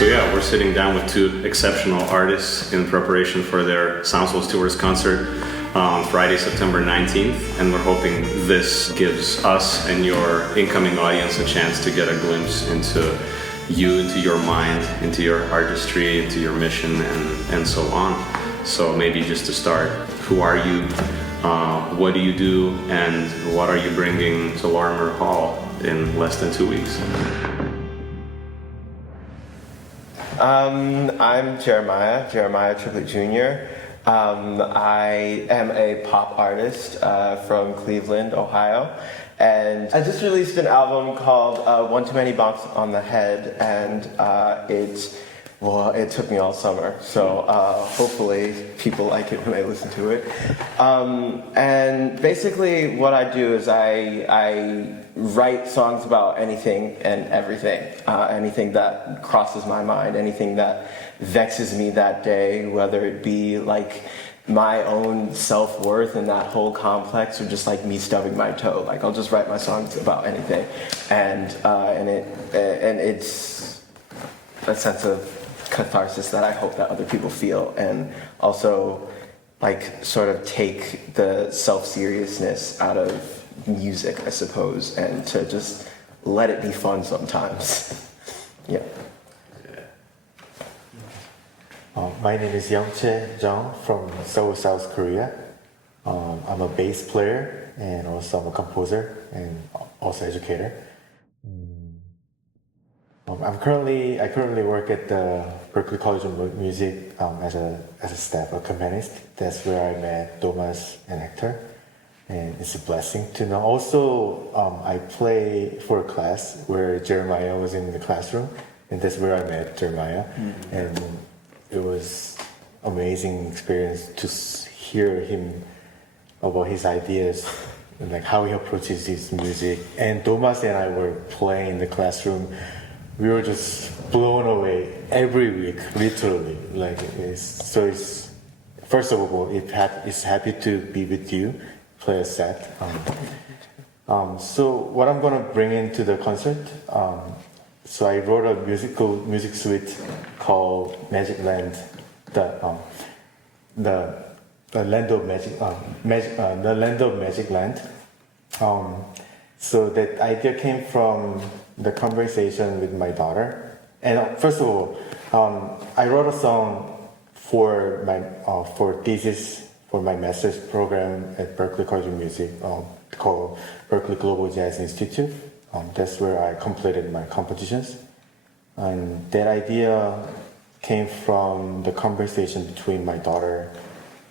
So yeah, we're sitting down with two exceptional artists in preparation for their Sound Soil Stwrds concert on Friday, September 19th, and we're hoping this gives us and your incoming audience a chance to get a glimpse into you, into your mind, into your artistry, into your mission, and so on. So maybe just to start, who are you, what do you do, and what are you bringing to Lorimer Hall in less than 2 weeks? I'm Jeremiah Triplett Jr. I am a pop artist from Cleveland, Ohio, and I just released an album called One Too Many Bonks on the Head, and it took me all summer, so hopefully people like it when they listen to it. And basically what I do is I write songs about anything and everything, anything that crosses my mind, anything that vexes me that day, whether it be like my own self-worth and that whole complex, or just like me stubbing my toe. Like I'll just write my songs about anything, and it's a sense of catharsis that I hope that other people feel, and also like sort of take the self-seriousness out of music, I suppose, and to just let it be fun sometimes. Yeah. My name is Youngchae Jeong from Seoul, South Korea. I'm a bass player, and also I'm a composer and also educator. I currently work at the Berklee College of Music as a staff accompanist. That's where I met Thomas and Hector, and it's a blessing to know. Also, I play for a class where Jeremiah was in the classroom, and that's where I met Jeremiah, and it was amazing experience to hear him about his ideas and like how he approaches his music. And Thomas and I were playing in the classroom. We were just blown away every week, literally. First of all, it's happy to be with you, play a set. So what I'm gonna bring into the concert. So I wrote a music suite called Magic Land, the land of magic, the land of Magic Land. So that idea came from the conversation with my daughter. And first of all, I wrote a song for my thesis for my master's program at Berklee College of Music called Berklee Global Jazz Institute. That's where I completed my compositions. And that idea came from the conversation between my daughter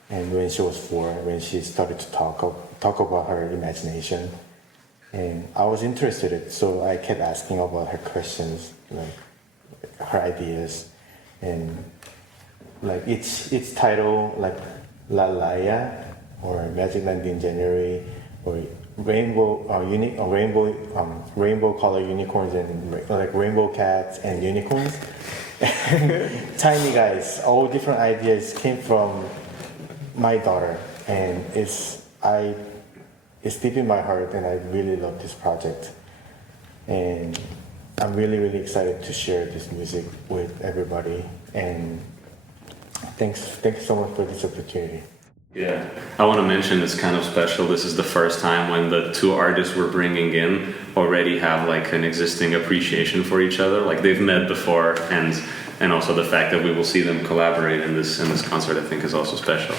and when she was 4, when she started to talk about her imagination. And I was interested, so I kept asking about her questions, like her ideas, and like its title, like La Laya, or Magic Land in January, or rainbow color unicorns, and like rainbow cats and unicorns. Tiny guys, all different ideas came from my daughter, and it's deep in my heart, and I really love this project. And I'm really, really excited to share this music with everybody. And thanks so much for this opportunity. Yeah, I want to mention it's kind of special. This is the first time when the two artists we're bringing in already have like an existing appreciation for each other. Like they've met before, and also the fact that we will see them collaborate in this concert, I think, is also special.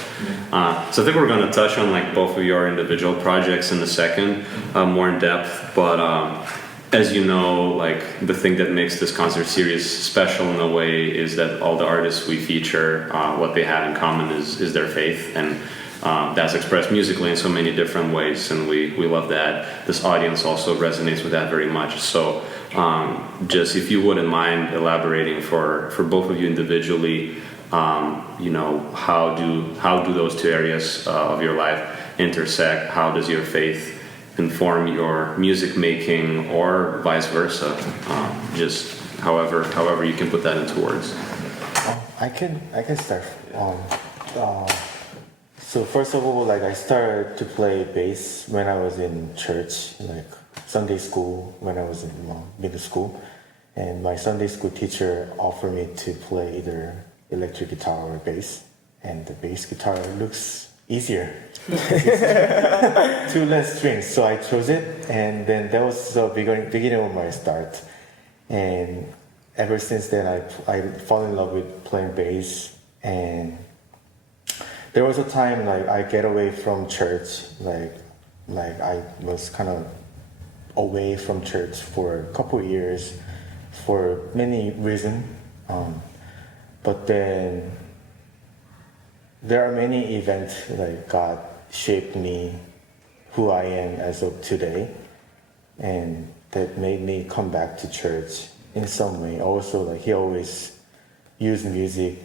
So I think we're going to touch on like both of your individual projects in a second, more in depth. But as you know, like the thing that makes this concert series special in a way is that all the artists we feature, what they have in common is their faith, and that's expressed musically in so many different ways, and we love that. This audience also resonates with that very much. So just if you wouldn't mind elaborating for both of you individually, how do those two areas of your life intersect? How does your faith inform your music making, or vice versa? Just however you can put that into words. I can start. So first of all, like I started to play bass when I was in church, like Sunday school, when I was in middle school, And my Sunday school teacher offered me to play either electric guitar or bass. And the bass guitar looks easier. Two less strings, so I chose it. And then that was the beginning of my start. And ever since then, I fall in love with playing bass. And there was a time like I get away from church, like I was kind of away from church for a couple of years for many reasons. But then there are many events like God shaped me who I am as of today, and that made me come back to church in some way. Also, like He always used music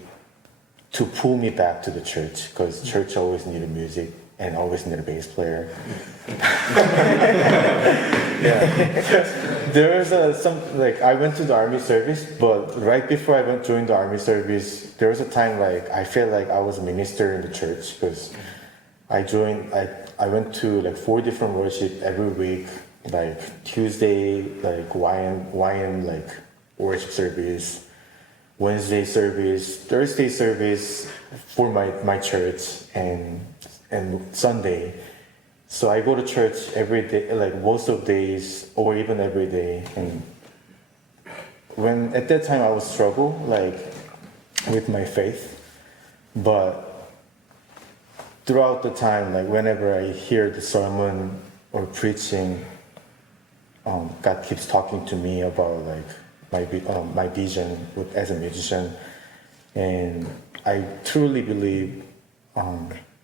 to pull me back to the church, because church always needed music and always needed a bass player. There was some, like, I went to the army service, but right before I went to join the army service, there was a time like I felt like I was a minister in the church, because I went to like 4 different worship every week, like Tuesday, like YM like worship service, Wednesday service, Thursday service for my church, and Sunday. So I go to church every day, like most of days, or even every day. And when at that time I was struggle like with my faith, but throughout the time, like whenever I hear the sermon or preaching, God keeps talking to me about like my vision as a musician, and I truly believe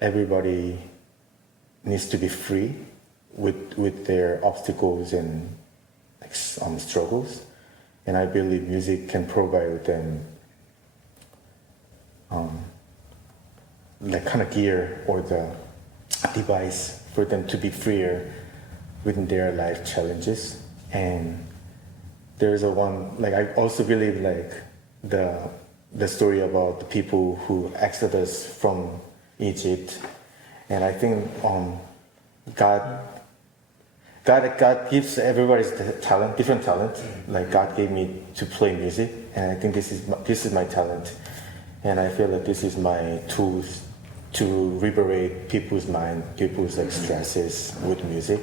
everybody needs to be free with their obstacles and like struggles, and I believe music can provide them like kind of gear or the device for them to be freer within their life challenges. And there's I also believe like the story about the people who exodus from Egypt. And I think God gives everybody talent, different talent. Like God gave me to play music, and I think this is my talent, and I feel that this is my tools to liberate people's mind, people's like stresses with music,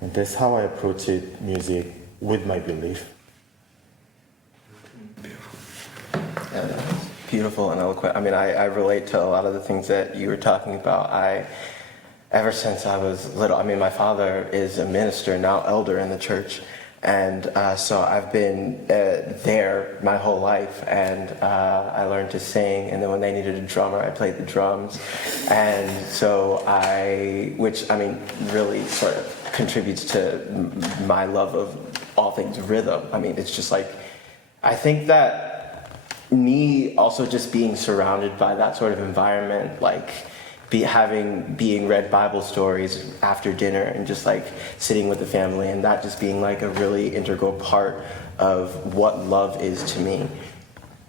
and that's how I approach it, music with my belief. Beautiful and eloquent. I mean, I relate to a lot of the things that you were talking about. Ever since I was little, I mean, my father is a minister, now elder in the church, and so I've been there my whole life, and I learned to sing, and then when they needed a drummer, I played the drums, and so which I mean, really sort of contributes to my love of all things rhythm. I mean, it's just like, I think that me also just being surrounded by that sort of environment, like being read Bible stories after dinner and just like sitting with the family, and that just being like a really integral part of what love is to me.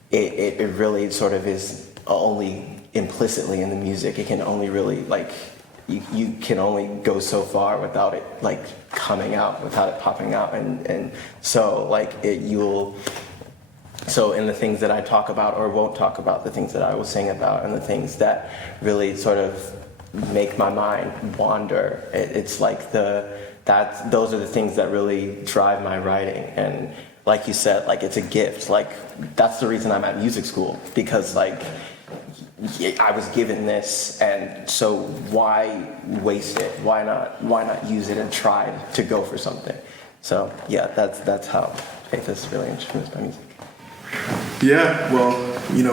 It really sort of is only implicitly in the music. It can only really like, you can only go so far without it like coming out, without it popping out, and so like So in the things that I talk about or won't talk about, the things that I will sing about, and the things that really sort of make my mind wander, it's like those are the things that really drive my writing. And like you said, like it's a gift. Like that's the reason I'm at music school, because like I was given this, and so why waste it? Why not use it and try to go for something? So yeah, that's how Faith is really influenced by music. Yeah, well,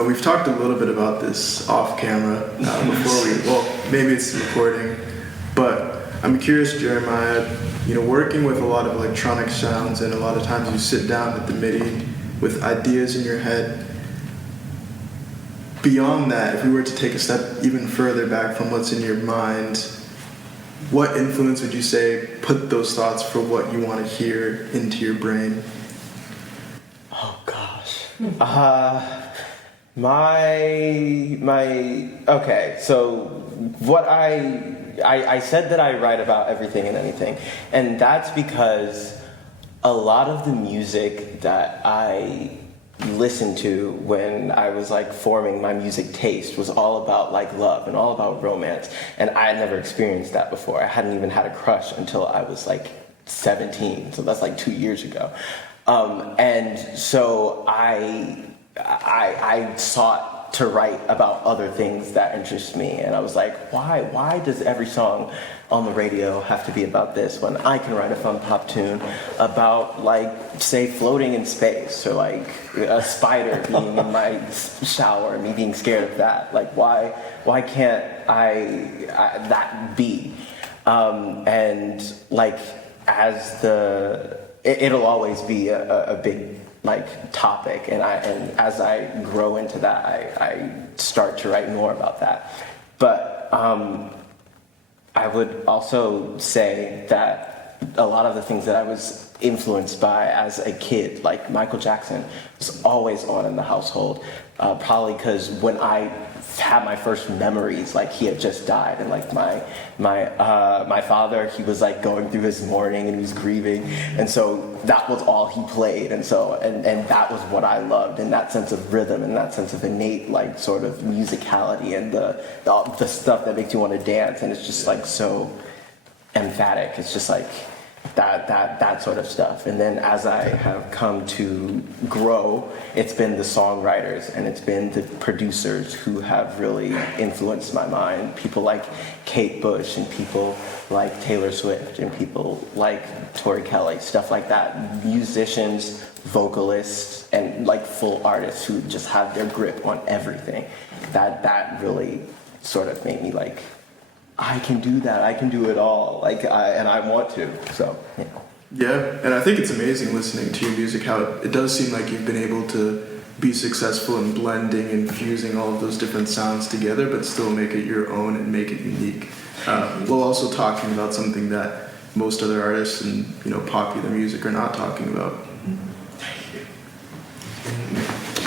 we've talked a little bit about this off camera before maybe it's recording, but I'm curious, Jeremiah, working with a lot of electronic sounds, and a lot of times you sit down at the MIDI with ideas in your head. Beyond that, if we were to take a step even further back from what's in your mind, what influence would you say put those thoughts for what you want to hear into your brain? Oh gosh. Okay, so what I said that I write about everything and anything, and that's because a lot of the music that I listened to when I was like forming my music taste was all about like love and all about romance, and I had never experienced that before. I hadn't even had a crush until I was like 17, so that's like 2 years ago. And so I sought to write about other things that interest me, and I was like, why does every song on the radio have to be about this when I can write a fun pop tune about, like, say, floating in space, or like a spider being in my shower and me being scared of that? Like, why can't I that be? And like, as it'll always be a big like topic, and as I grow into that, I start to write more about that. But I would also say that a lot of the things that I was influenced by as a kid, like Michael Jackson, was always on in the household. Probably because when I had my first memories, like, he had just died, and like my father, he was like going through his mourning and he was grieving, and so that was all he played, and so and that was what I loved, in that sense of rhythm and that sense of innate like sort of musicality and the stuff that makes you want to dance, and it's just like so emphatic. It's just like that sort of stuff. And then as I have come to grow, it's been the songwriters and it's been the producers who have really influenced my mind. People like Kate Bush and people like Taylor Swift and people like Tori Kelly, stuff like that. Musicians, vocalists, and like full artists who just have their grip on everything. That really sort of made me like, I can do that. I can do it all. Like, and I want to. So, yeah. Yeah, and I think it's amazing listening to your music, how it does seem like you've been able to be successful in blending and fusing all of those different sounds together, but still make it your own and make it unique. While also talking about something that most other artists and popular music are not talking about.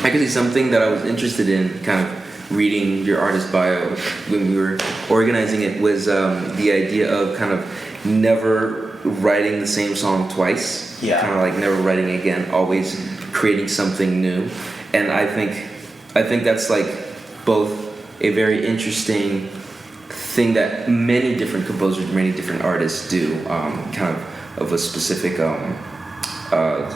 Actually, something that I was interested in, kind of reading your artist bio when we were organizing it, was the idea of kind of never writing the same song twice. Yeah. Kind of like never writing again, always creating something new. And I think that's like both a very interesting thing that many different composers, many different artists do, kind of a specific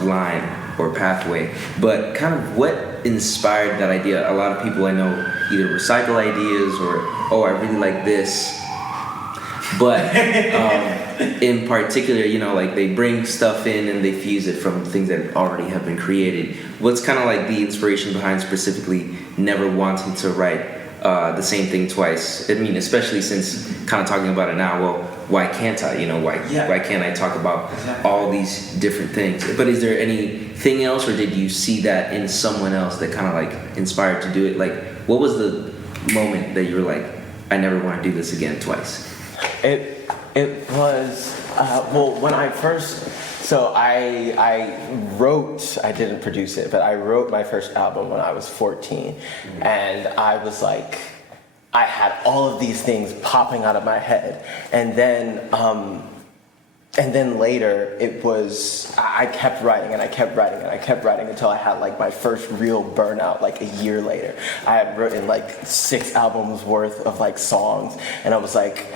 line or pathway. But kind of what inspired that idea? A lot of people I know either recycle ideas or I really like this. But in particular, like they bring stuff in and they fuse it from things that already have been created. What's kind of like the inspiration behind specifically never wanting to write the same thing twice? I mean, especially since kind of talking about it now, well, why can't I? Why can't I talk about all these different things? But is there anything else, or did you see that in someone else that kind of like inspired to do it? Like, what was the moment that you were like, I never want to do this again twice? It was when I first. So I didn't produce it, but I wrote my first album when I was 14, and I was like, I had all of these things popping out of my head, and then later it was, I kept writing and I kept writing and I kept writing until I had like my first real burnout like a year later. I had written like 6 albums worth of like songs, and I was like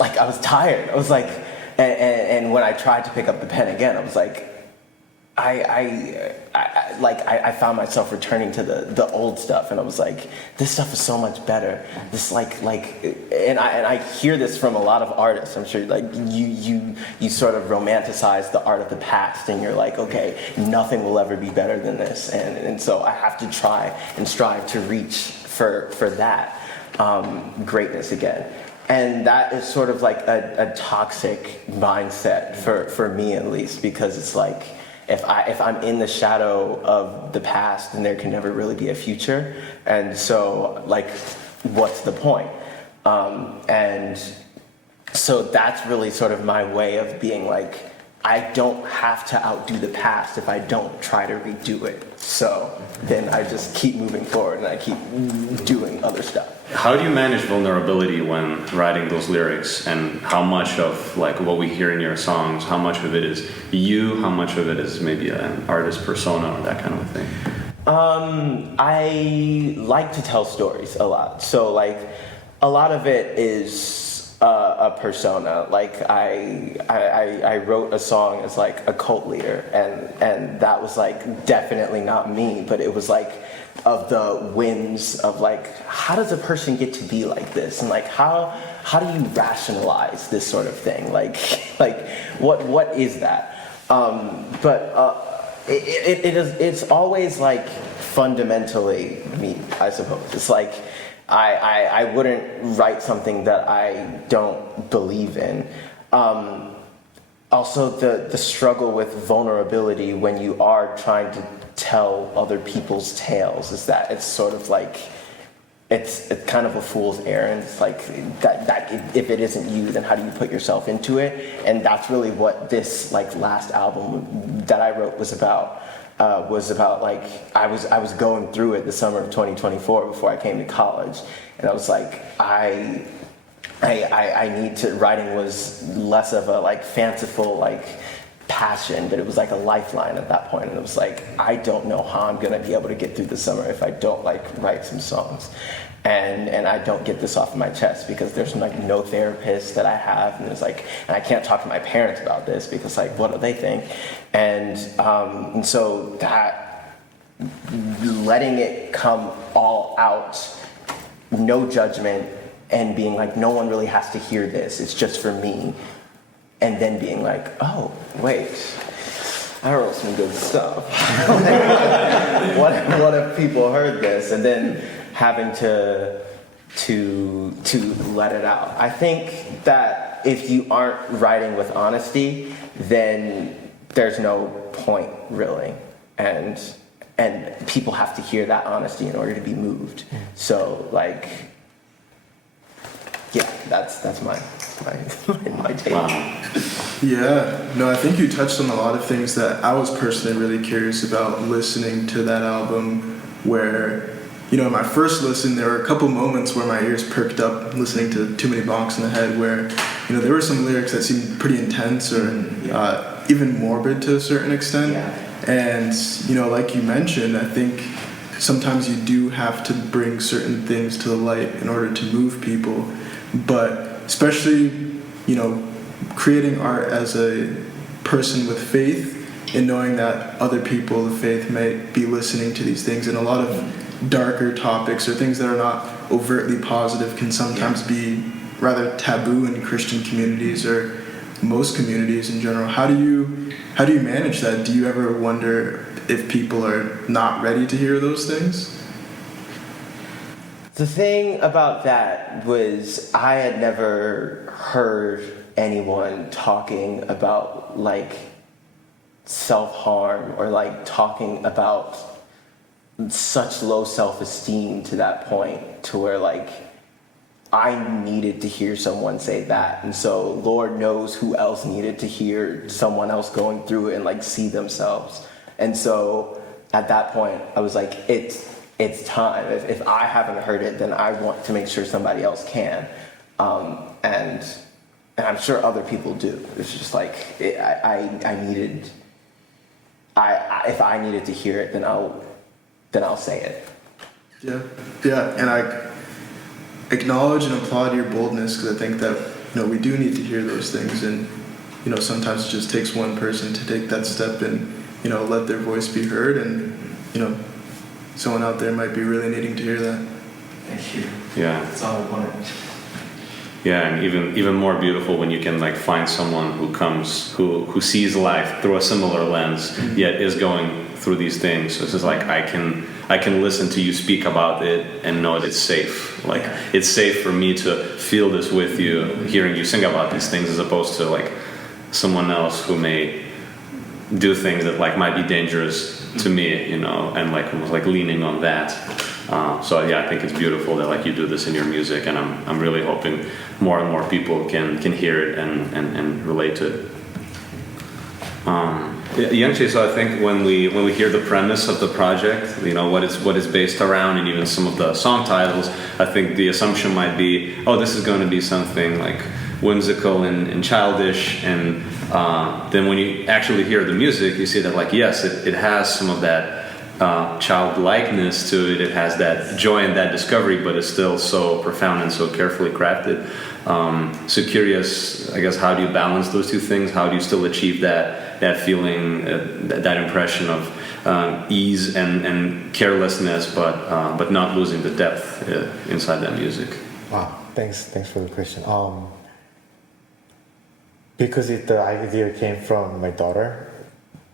I was tired. I was like, and when I tried to pick up the pen again, I was like, I found myself returning to the old stuff, and I was like, this stuff is so much better. This and I hear this from a lot of artists. I'm sure like you sort of romanticize the art of the past, and you're like, okay, nothing will ever be better than this, and so I have to try and strive to reach for that greatness again. And that is sort of like a toxic mindset for me, at least, because it's like, if I'm in the shadow of the past, then there can never really be a future. And so, like, what's the point? And so that's really sort of my way of being like, I don't have to outdo the past if I don't try to redo it. So then I just keep moving forward and I keep doing other stuff. How do you manage vulnerability when writing those lyrics, and how much of like what we hear in your songs, how much of it is you, how much of it is maybe an artist persona or that kind of thing? I like to tell stories a lot. So like a lot of it is a persona. Like I wrote a song as like a cult leader, and that was like definitely not me, but it was like of the whims of like, how does a person get to be like this, and like how do you rationalize this sort of thing, like what is that? It's always like fundamentally me, I suppose. It's like I wouldn't write something that I don't believe in. Also, the struggle with vulnerability when you are trying to tell other people's tales is that it's sort of like it's kind of a fool's errand. It's like that if it isn't you, then how do you put yourself into it? And that's really what this like last album that I wrote was about. Like I was going through it the summer of 2024 before I came to college, and I was like I need to. Writing was less of a like fanciful like passion, but it was like a lifeline at that point. And it was like, I don't know how I'm gonna be able to get through the summer if I don't like write some songs, and I don't get this off of my chest because there's like no therapist that I have, and I can't talk to my parents about this because like what do they think, and so that letting it come all out, no judgment, and being like no one really has to hear this, it's just for me. And then being like, oh, wait, I wrote some good stuff. what if people heard this? And then having to let it out. I think that if you aren't writing with honesty, then there's no point really. And people have to hear that honesty in order to be moved. So like, yeah, that's my take. Wow. Yeah, no, I think you touched on a lot of things that I was personally really curious about listening to that album, where, you know, in my first listen, there were a couple moments where my ears perked up listening to Too Many Bonks in the Head, where, you know, there were some lyrics that seemed pretty intense or even morbid to a certain extent. Yeah. And, you know, like you mentioned, I think sometimes you do have to bring certain things to the light in order to move people. But especially, you know, creating art as a person with faith and knowing that other people of faith may be listening to these things, and a lot of darker topics or things that are not overtly positive can sometimes be rather taboo in Christian communities or most communities in general. How do you manage that? Do you ever wonder if people are not ready to hear those things? The thing about that was I had never heard anyone talking about like self-harm or like talking about such low self-esteem to that point to where like I needed to hear someone say that. And so Lord knows who else needed to hear someone else going through it and like see themselves. And so at that point I was like, it's time. If I haven't heard it, then I want to make sure somebody else can. And I'm sure other people do. It's just like, if I needed to hear it, then I'll say it. Yeah, and I acknowledge and applaud your boldness, because I think that, you know, we do need to hear those things, and, you know, sometimes it just takes one person to take that step and, you know, let their voice be heard, and, you know, someone out there might be really needing to hear that. Thank you. Yeah. That's all I wanted. Yeah, and even more beautiful when you can like find someone who sees life through a similar lens, yet is going through these things. So it's just like I can listen to you speak about it and know that it's safe. Like it's safe for me to feel this with you, hearing you sing about these things, as opposed to like someone else who may do things that like might be dangerous to me, you know, and like almost like leaning on that. So yeah, I think it's beautiful that like you do this in your music, and I'm really hoping more and more people can hear it and relate to it. Youngchae, so I think when we hear the premise of the project, you know, what it's based around, and even some of the song titles, I think the assumption might be, oh, this is going to be something like whimsical and childish, and then when you actually hear the music, you see that, like, yes, it has some of that childlikeness to it. It has that joy and that discovery, but it's still so profound and so carefully crafted. So curious, I guess, how do you balance those two things? How do you still achieve that feeling, that impression of ease and carelessness, but not losing the depth inside that music? Wow, thanks for the question. Because the idea came from my daughter,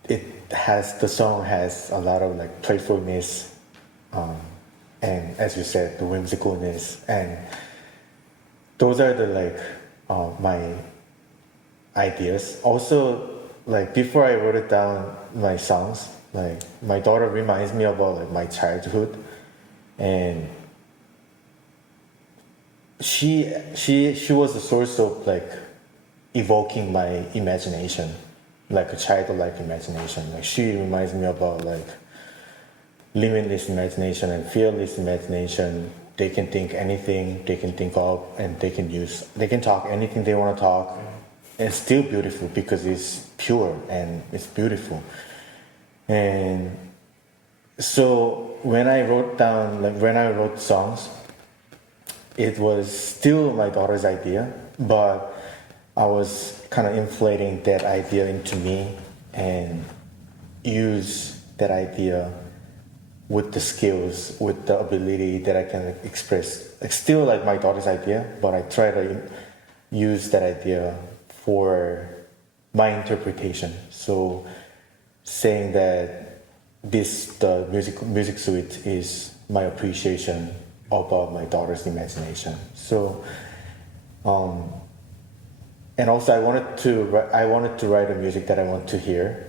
the song has a lot of like playfulness, and as you said, the whimsicalness, and those are the my ideas. Also, like before I wrote it down, my songs, like my daughter reminds me about like my childhood, and she was a source of like evoking my imagination, like a childlike imagination. Like she reminds me about like limitless imagination and fearless imagination. They can think anything they can think of, and they can talk anything they want to talk. It's still beautiful because it's pure and it's beautiful. And so when I wrote songs, it was still my daughter's idea, but I was kind of inflating that idea into me and use that idea with the skills, with the ability that I can express. It's still like my daughter's idea, but I try to use that idea for my interpretation. So saying that the music suite is my appreciation about my daughter's imagination. So, and also I wanted to write a music that I want to hear,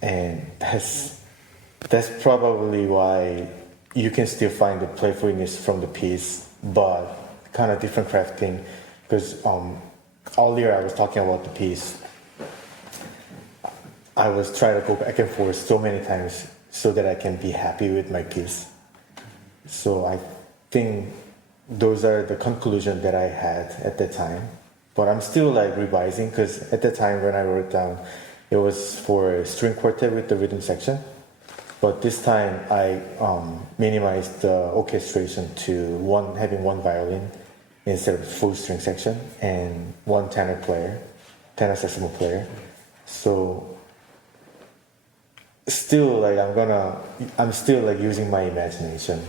and that's probably why you can still find the playfulness from the piece, but kind of different crafting. Because earlier I was talking about the piece, I was trying to go back and forth so many times so that I can be happy with my piece. So I think those are the conclusions that I had at the time. But I'm still like revising, because at the time when I wrote it down, it was for a string quartet with the rhythm section. But this time I minimized the orchestration to having one violin instead of full string section, and one tenor saxophone player. So still like I'm still like using my imagination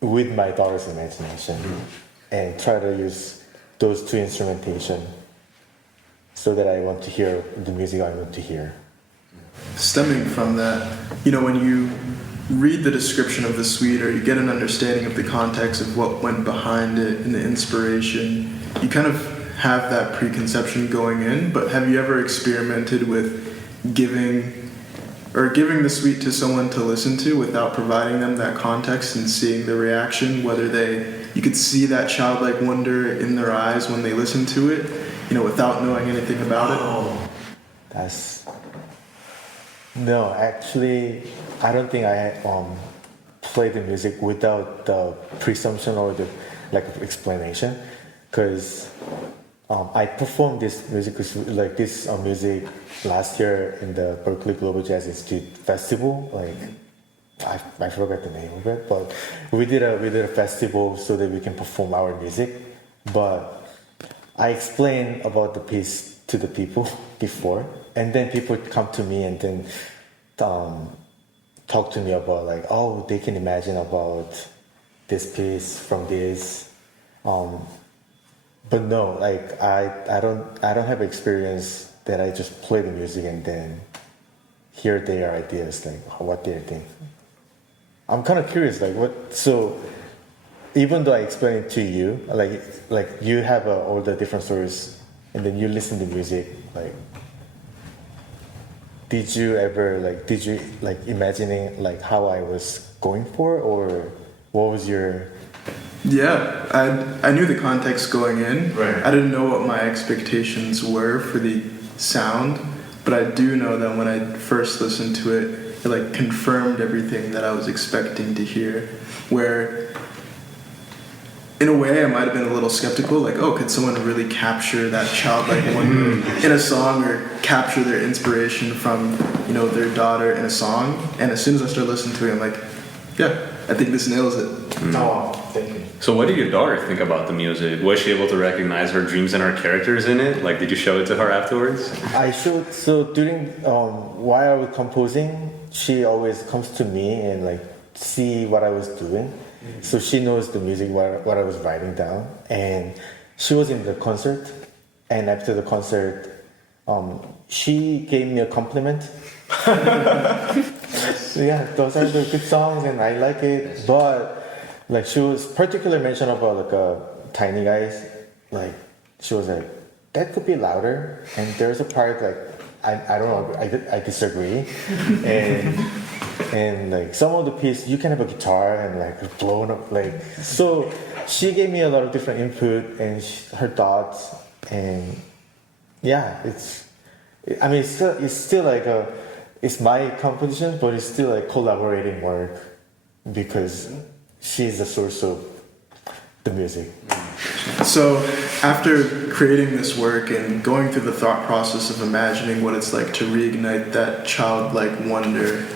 with my daughter's imagination, and try to use those two instrumentation so that I want to hear the music I want to hear. Stemming from that, you know, when you read the description of the suite, or you get an understanding of the context of what went behind it and the inspiration, you kind of have that preconception going in. But have you ever experimented with giving the suite to someone to listen to without providing them that context and seeing the reaction, whether you could see that childlike wonder in their eyes when they listen to it, you know, without knowing anything about it? No, actually, I don't think I play the music without the presumption or the explanation, because I performed this music last year in the Berkeley Global Jazz Institute Festival. I forgot the name of it, but we did a festival so that we can perform our music. But I explained about the piece to the people before, and then people come to me and then talk to me about they can imagine about this piece from this. But no, I don't have experience that I just play the music and then hear their ideas, what they think. I'm kind of curious, so even though I explain it to you, like you have all the different stories, and then you listen to music, did you imagining how I was going for, or what was your? Yeah, I knew the context going in. Right. I didn't know what my expectations were for the sound, but I do know that when I first listened to it, it like confirmed everything that I was expecting to hear. Where, in a way, I might have been a little skeptical, like, oh, could someone really capture that childlike wonder in a song, or capture their inspiration from, you know, their daughter in a song? And as soon as I started listening to it, I'm like, yeah, I think this nails it. Oh, thank you. So what did your daughter think about the music? Was she able to recognize her dreams and her characters in it? Like, did you show it to her afterwards? I showed, so during while I was composing, she always comes to me and like see what I was doing. So she knows the music, what I was writing down. And she was in the concert, and after the concert, she gave me a compliment. Yeah, those are the good songs and I like it. But like, she was particularly mentioned about like tiny guys. Like, she was like, that could be louder. And there's a part like, I don't know, I disagree. And like some of the piece, you can have a guitar and like blown up, like, so she gave me a lot of different input and her thoughts. And yeah, it's still like it's my composition, but it's still like collaborating work because she's the source of the music. So, after creating this work and going through the thought process of imagining what it's like to reignite that childlike wonder,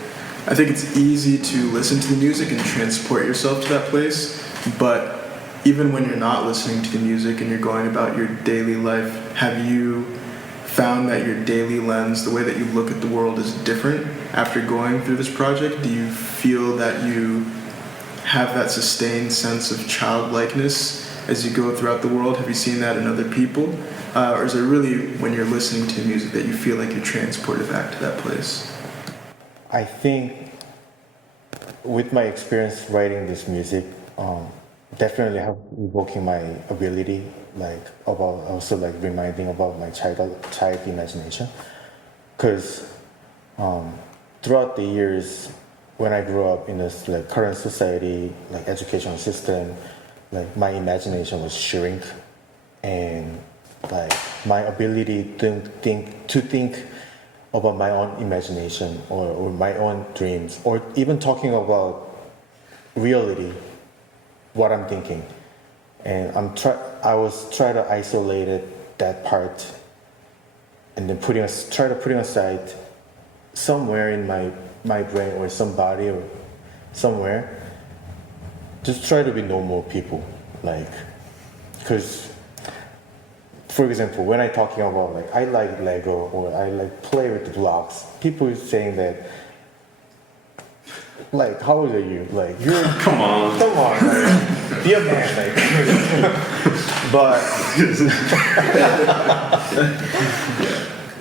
I think it's easy to listen to the music and transport yourself to that place, but even when you're not listening to the music and you're going about your daily life, have you found that your daily lens, the way that you look at the world, is different after going through this project? Do you feel that you have that sustained sense of childlikeness as you go throughout the world? Have you seen that in other people? Or is it really when you're listening to music that you feel like you're transported back to that place? I think with my experience writing this music, definitely have evoking my ability, like about also like reminding about my child imagination. Because throughout the years, when I grew up in this like current society, like educational system, like my imagination was shrink, and like my ability to think about my own imagination or my own dreams, or even talking about reality, what I'm thinking. And I was trying to isolate that part, and then putting aside somewhere in my brain or somebody or somewhere, just try to be normal people, like, because for example, when I'm talking about like I like Lego or I like play with the blocks, people are saying that, like, how old are you? Like, you're Come on. like, be a man, like.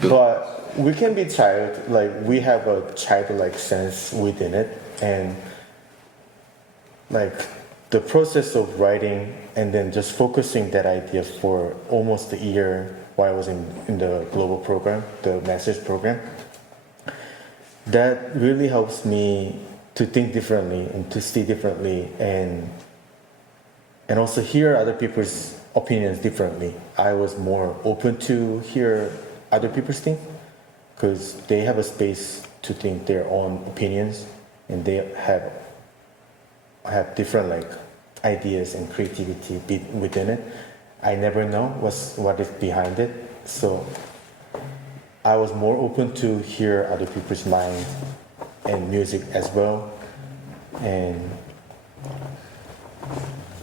But we can be child, like we have a childlike sense within it, and like the process of writing and then just focusing that idea for almost a year while I was in the global program, the master's program, that really helps me to think differently and to see differently, and also hear other people's opinions differently. I was more open to hear other people's think, because they have a space to think their own opinions, and they have different like ideas and creativity within it. I never know what is behind it, so I was more open to hear other people's mind and music as well, and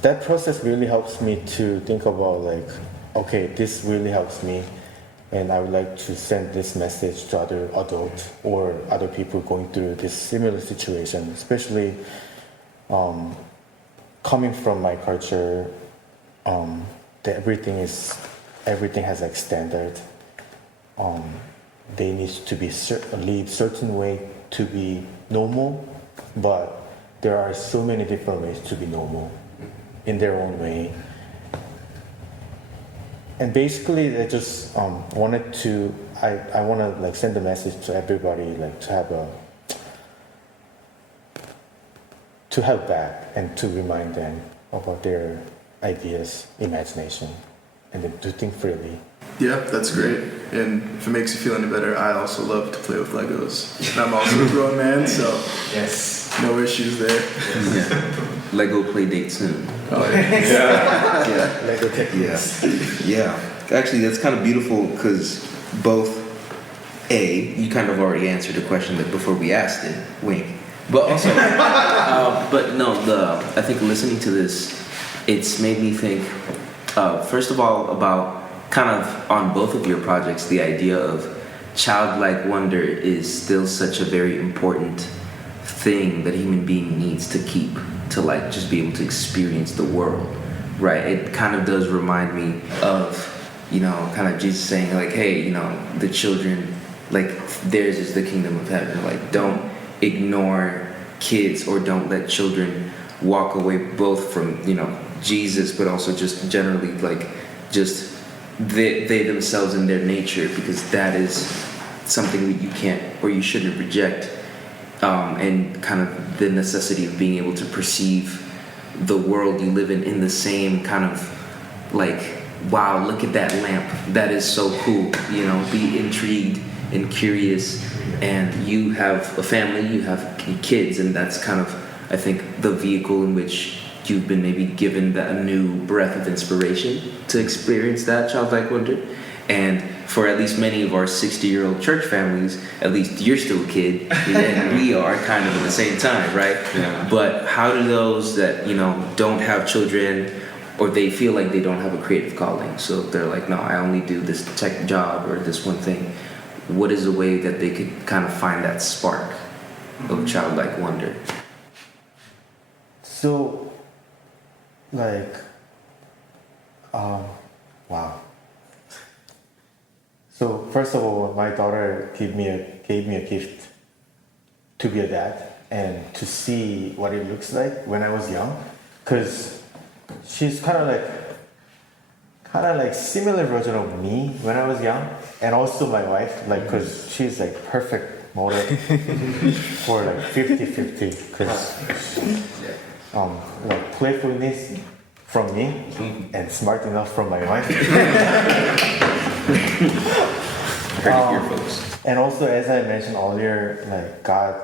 that process really helps me to think about like, okay, this really helps me, and I would like to send this message to other adults or other people going through this similar situation, especially coming from my culture, that everything has like standard. They need to be live certain way to be normal, but there are so many different ways to be normal in their own way. And basically, I just wanted to, I want to like send a message to everybody, like to help back and to remind them about their ideas, imagination. and then do things freely. Yeah, that's great. And if it makes you feel any better, I also love to play with Legos. And I'm also a grown man, so Yes. no issues there. Yeah. Lego play date soon. Oh, yeah. Yeah. Lego techniques. Yeah. Actually, that's kind of beautiful because both, you kind of already answered the question that before we asked it, wink. But also, but no, I think listening to this, it's made me think, first of all, about kind of on both of your projects, the idea of childlike wonder is still such a very important thing that a human being needs to keep to like just be able to experience the world, right? It kind of does remind me of, you know, kind of Jesus saying like, hey, you know, the children, like theirs is the kingdom of heaven. Like don't ignore kids or don't let children walk away both from, you know, Jesus, but also just generally like just they themselves and their nature, because that is something that you can't or you shouldn't reject, and kind of the necessity of being able to perceive the world you live in the same kind of like, wow, look at that lamp, that is so cool, you know, be intrigued and curious. And you have a family, you have kids, and that's kind of, I think, the vehicle in which you've been maybe given that a new breath of inspiration to experience that childlike wonder. And for at least many of our 60-year-old church families, at least you're still a kid, and we are kind of at the same time, right? Yeah. But how do those that, you know, don't have children, or they feel like they don't have a creative calling, so they're like, no, I only do this tech job or this one thing, what is a way that they could kind of find that spark of childlike wonder? So, like, wow. So first of all, my daughter gave me a gift to be a dad and to see what it looks like when I was young, because she's kind of like similar version of me when I was young, and also my wife, like, because she's like perfect model for like 50-50, because like playfulness from me and smart enough from my wife. Heard it here, folks. And also, as I mentioned earlier, like God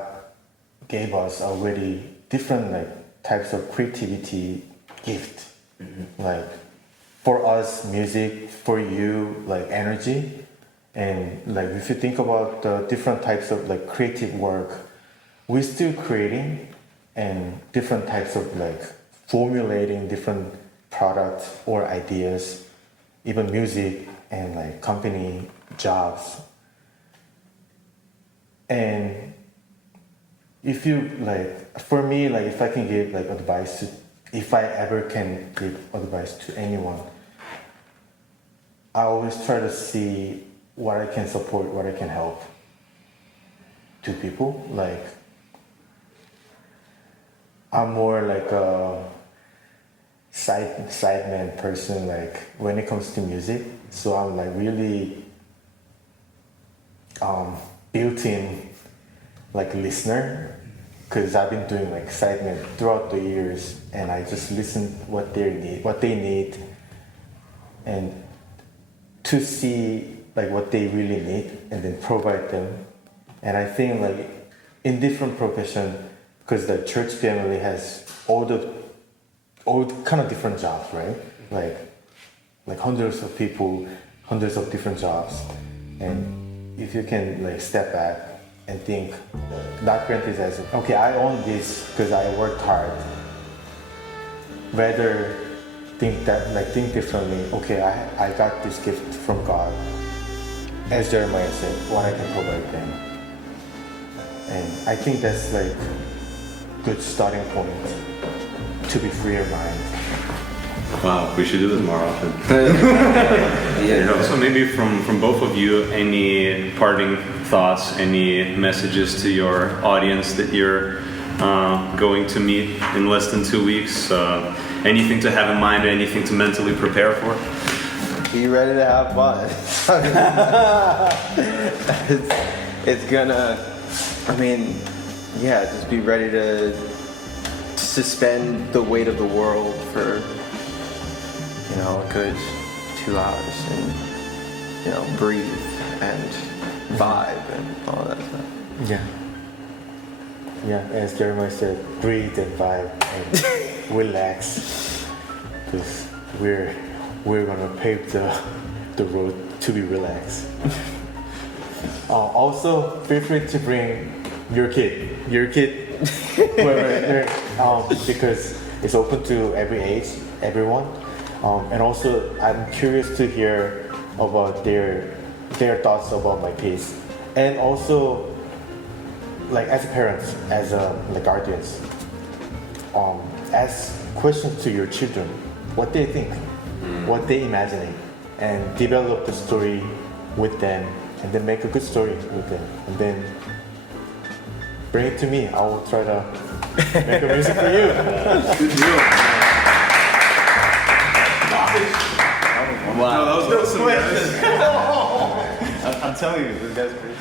gave us already different like types of creativity gift. Like for us, music; for you, like energy. And like if you think about the different types of like creative work, we're still creating, and different types of like formulating different products or ideas, even music and like company jobs. And if you like, for me, like if I can give like advice to, if I ever can give advice to anyone, I always try to see what I can support, what I can help to people. Like I'm more like a sideman person, like when it comes to music. So I'm like really built-in like listener, because I've been doing like sideman throughout the years, and I just listen what they need, and to see like what they really need, and then provide them. And I think like in different profession, because the church family has all kind of different jobs, right? Like hundreds of people, hundreds of different jobs. And if you can like step back and think, not criticize, okay, I own this because I worked hard. Rather think differently, okay, I got this gift from God. As Jeremiah said, what I can provide them. And I think that's like good starting point to be free of mind. Wow, we should do this more often. Yeah. So maybe from both of you, any parting thoughts, any messages to your audience that you're going to meet in less than 2 weeks? Anything to have in mind, anything to mentally prepare for? Be ready to have fun. it's gonna, I mean, yeah, just be ready to suspend the weight of the world for, you know, a good 2 hours and, you know, breathe and vibe and all that stuff. Yeah. Yeah, as Jeremiah said, breathe and vibe and relax. Because we're gonna pave the road to be relaxed. Also, feel free to bring your kid, wherever, because it's open to every age, everyone. And also, I'm curious to hear about their thoughts about my piece, and also, like as parents, as like guardians, ask questions to your children, what they think, what they imagining, and develop the story with them, and then make a good story with them, and then bring it to me. I will try to make a music for you. Good deal. Wow. No, that was awesome, guys. I'm telling you, this guy's crazy.